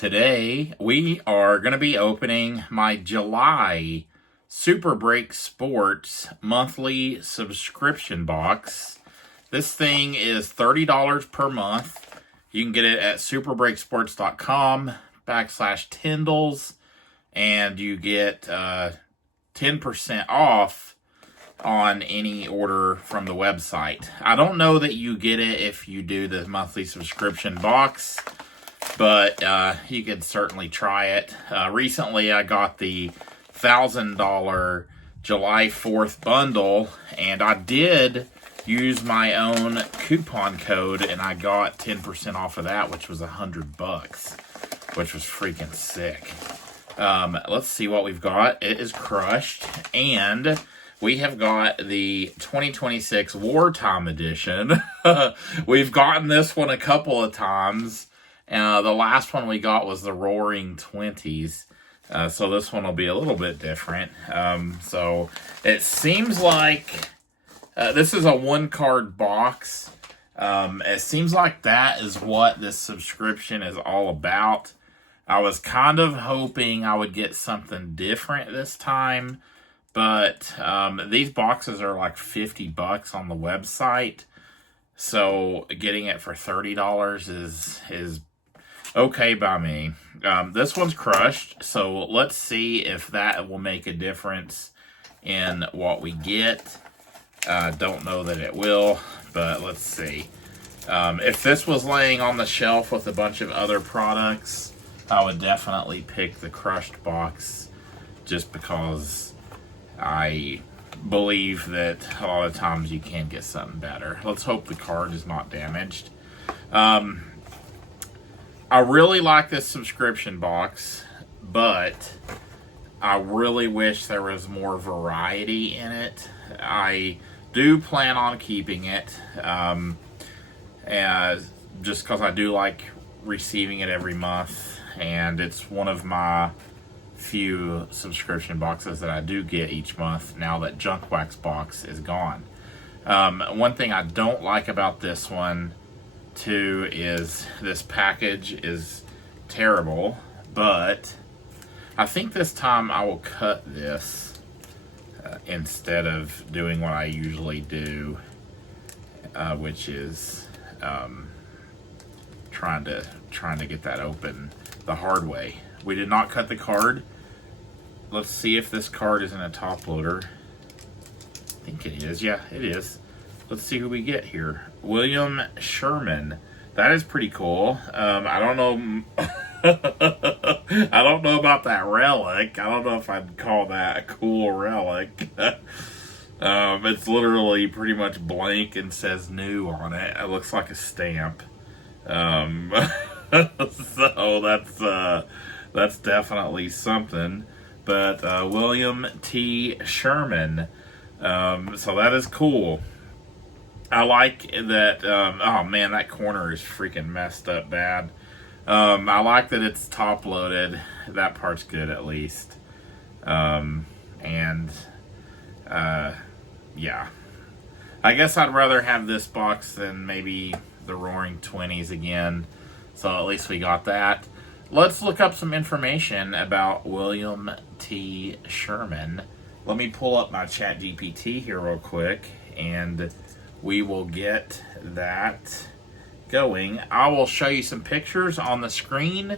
Today, we are going to be opening my July Super Break Sports monthly subscription box. This thing is $30 per month. You can get it at superbreaksports.com/Tyndalls, and you get 10% off on any order from the website. I don't know that you get it if you do the monthly subscription box, but you could certainly try it. Recently, I got the $1,000 July 4th bundle, and I did use my own coupon code, and I got 10% off of that, which was $100, which was freaking sick. Let's see what we've got. It is crushed, and we have got the 2026 Wartime Edition. We've gotten this one a couple of times. The last one we got was the Roaring Twenties. So this one will be a little bit different. So it seems like this is a one-card box. It seems like that is what this subscription is all about. I was kind of hoping I would get something different this time, but these boxes are like $50 on the website. So getting it for $30 is okay by me. This one's crushed, so let's see if that will make a difference in what we get. Don't know that it will, but let's see. If this was laying on the shelf with a bunch of other products, I would definitely pick the crushed box, just because I believe that a lot of times you can get something better. Let's hope the card is not damaged. I really like this subscription box, but I really wish there was more variety in it. I do plan on keeping it, just because I do like receiving it every month, and it's one of my few subscription boxes that I do get each month now that Junk Wax box is gone. One thing I don't like about this one too is this package is terrible, but I think this time I will cut this instead of doing what I usually do, which is trying to get that open the hard way. We did not cut the card. Let's see if this card is in a top loader. I think it is. Yeah, it is. Let's see who we get here. William Sherman. That is pretty cool. I don't know. I don't know about that relic. I don't know if I'd call that a cool relic. It's literally pretty much blank and says new on it. It looks like a stamp. So that's definitely something. But William T. Sherman. So that is cool. I like that. Oh man, that corner is freaking messed up bad. I like that it's top loaded. That part's good at least. Yeah. I guess I'd rather have this box than maybe the Roaring Twenties again. So at least we got that. Let's look up some information about William T. Sherman. Let me pull up my ChatGPT here real quick, and we will get that going. I will show you some pictures on the screen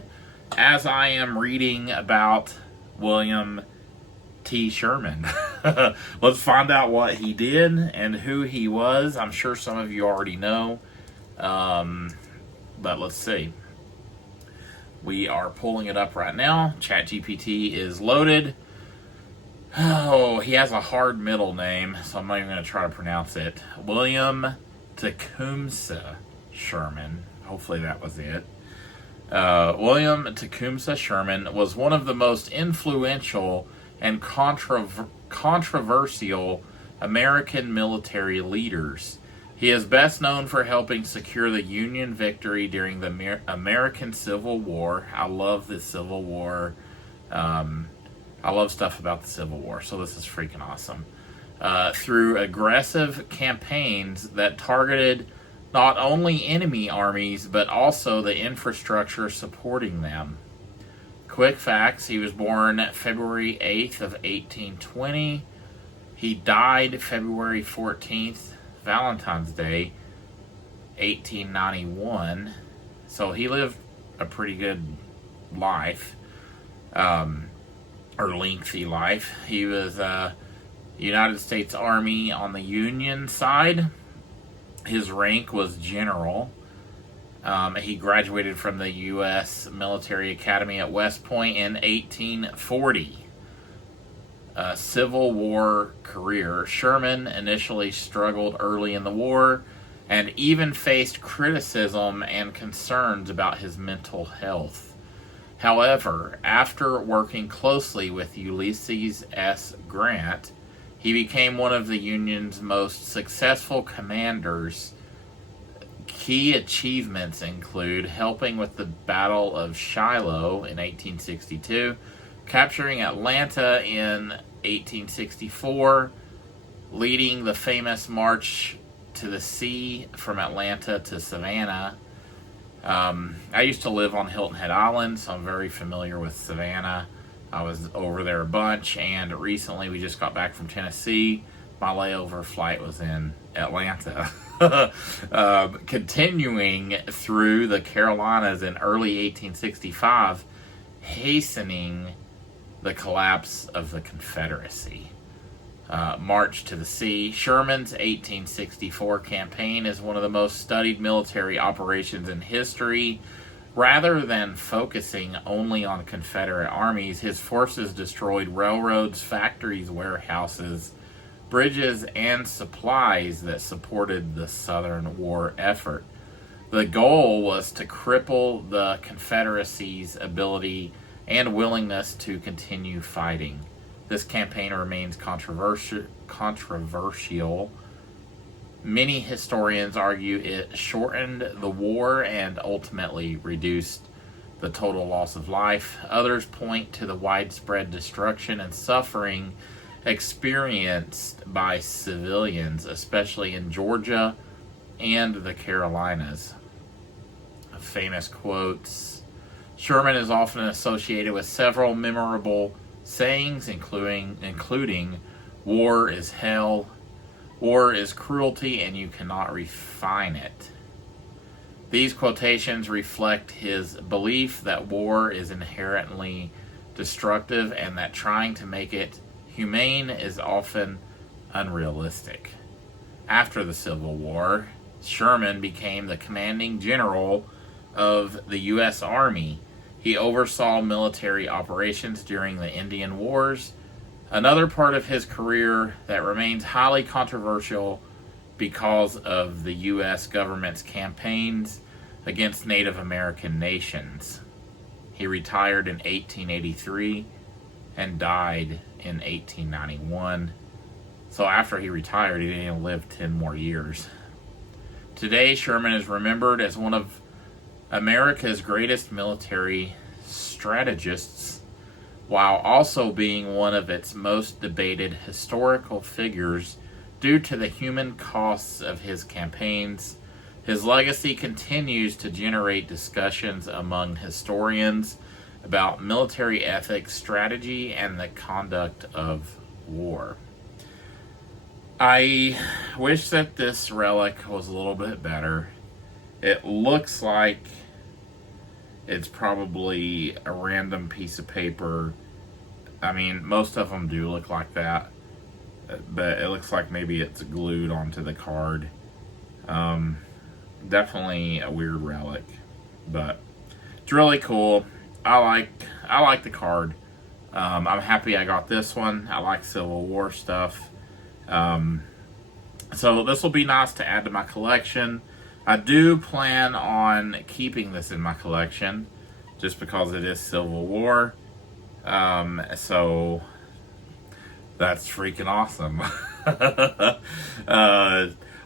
as I am reading about William T. Sherman. Let's find out what he did and who he was. I'm sure some of you already know, but let's see. We are pulling it up right now. ChatGPT is loaded. Oh, he has a hard middle name, so I'm not even going to try to pronounce it. William Tecumseh Sherman. Hopefully that was it. William Tecumseh Sherman was one of the most influential and controversial American military leaders. He is best known for helping secure the Union victory during the American Civil War. I love the Civil War. I love stuff about the Civil War, so this is freaking awesome. Through aggressive campaigns that targeted not only enemy armies, but also the infrastructure supporting them. Quick facts: he was born February 8th of 1820. He died February 14th, Valentine's Day, 1891. So he lived a pretty good life, or lengthy life. He was United States Army on the Union side. His rank was general. He graduated from the U.S. Military Academy at West Point in 1840. Civil War career. Sherman initially struggled early in the war and even faced criticism and concerns about his mental health. However, after working closely with Ulysses S. Grant, he became one of the Union's most successful commanders. Key achievements include helping with the Battle of Shiloh in 1862, capturing Atlanta in 1864, leading the famous March to the Sea from Atlanta to Savannah. I used to live on Hilton Head Island, so I'm very familiar with Savannah. I was over there a bunch, and recently we just got back from Tennessee. My layover flight was in Atlanta. Continuing through the Carolinas in early 1865, hastening the collapse of the Confederacy. March to the Sea. Sherman's 1864 campaign is one of the most studied military operations in history. Rather than focusing only on Confederate armies, his forces destroyed railroads, factories, warehouses, bridges, and supplies that supported the Southern war effort. The goal was to cripple the Confederacy's ability and willingness to continue fighting. This campaign remains controversial. Many historians argue it shortened the war and ultimately reduced the total loss of life. Others point to the widespread destruction and suffering experienced by civilians, especially in Georgia and the Carolinas. Famous quotes. Sherman is often associated with several memorable sayings, including "War is hell," "War is cruelty, and you cannot refine it." These quotations reflect his belief that war is inherently destructive and that trying to make it humane is often unrealistic. After the Civil War, Sherman became the commanding general of the U.S. Army. He oversaw military operations during the Indian Wars. Another part of his career that remains highly controversial because of the U.S. government's campaigns against Native American nations. He retired in 1883 and died in 1891. So after he retired, he didn't even live 10 more years. Today, Sherman is remembered as one of America's greatest military strategists, while also being one of its most debated historical figures due to the human costs of his campaigns. His legacy continues to generate discussions among historians about military ethics, strategy, and the conduct of war. I wish that this relic was a little bit better. It looks like it's probably a random piece of paper. I mean, most of them do look like that, but it looks like maybe it's glued onto the card. Definitely a weird relic, but it's really cool. I like the card. I'm happy I got this one. I like Civil War stuff. So this will be nice to add to my collection. I do plan on keeping this in my collection just because it is Civil War. So that's freaking awesome.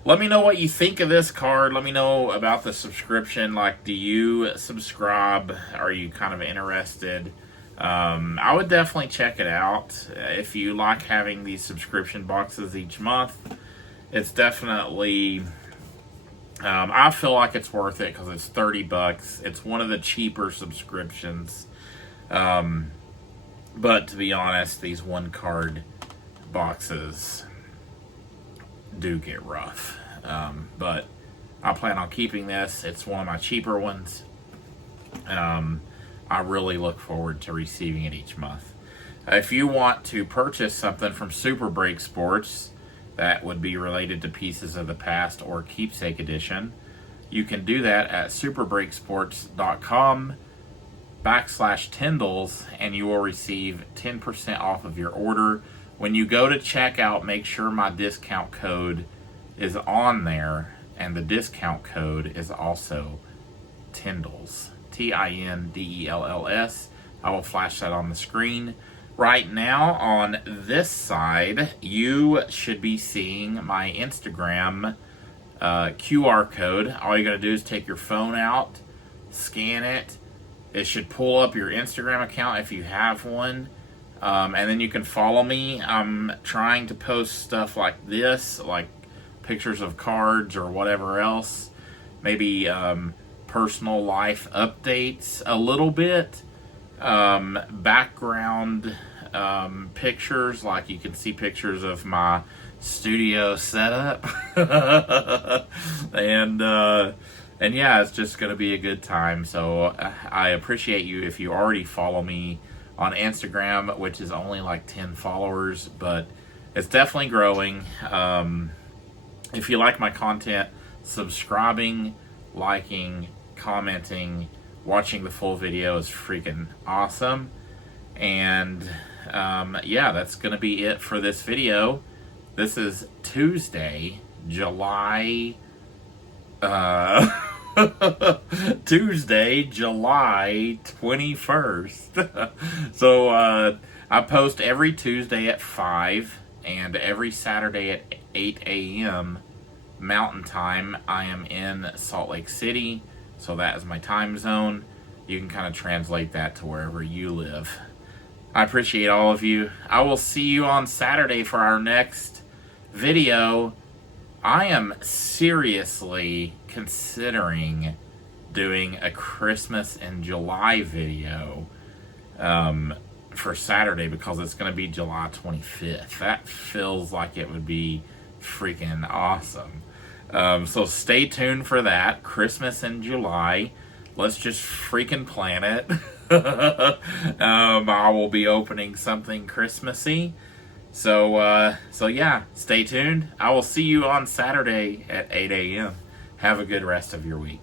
Let me know what you think of this card. Let me know about the subscription. Like, do you subscribe? Are you kind of interested? I would definitely check it out. If you like having these subscription boxes each month, it's definitely, I feel like it's worth it because it's $30. It's one of the cheaper subscriptions. But to be honest, these one card boxes do get rough. But I plan on keeping this. It's one of my cheaper ones. I really look forward to receiving it each month. If you want to purchase something from Super Break Sports that would be related to Pieces of the Past or Keepsake Edition, you can do that at superbreaksports.com/Tyndalls, and you will receive 10% off of your order. When you go to checkout, make sure my discount code is on there, and the discount code is also Tyndalls. Tindells. I will flash that on the screen. Right now, on this side, you should be seeing my Instagram QR code. All you got to do is take your phone out, scan it. It should pull up your Instagram account if you have one. And then you can follow me. I'm trying to post stuff like this, like pictures of cards or whatever else. Maybe personal life updates a little bit. Background pictures, like you can see pictures of my studio setup. and yeah, it's just going to be a good time. So I appreciate you if you already follow me on Instagram, which is only like 10 followers, but it's definitely growing. If you like my content, subscribing, liking, commenting, watching the full video is freaking awesome. And yeah, that's going to be it for this video. This is Tuesday, July 21st. So I post every Tuesday at 5 and every Saturday at 8 a.m. Mountain Time. I am in Salt Lake City, so that is my time zone. You can kind of translate that to wherever you live. I appreciate all of you. I will see you on Saturday for our next video. I am seriously considering doing a Christmas in July video for Saturday, because it's going to be July 25th. That feels like it would be freaking awesome. So stay tuned for that. Christmas in July. Let's just freaking plan it. I will be opening something Christmassy. So yeah, stay tuned. I will see you on Saturday at 8 a.m. Have a good rest of your week.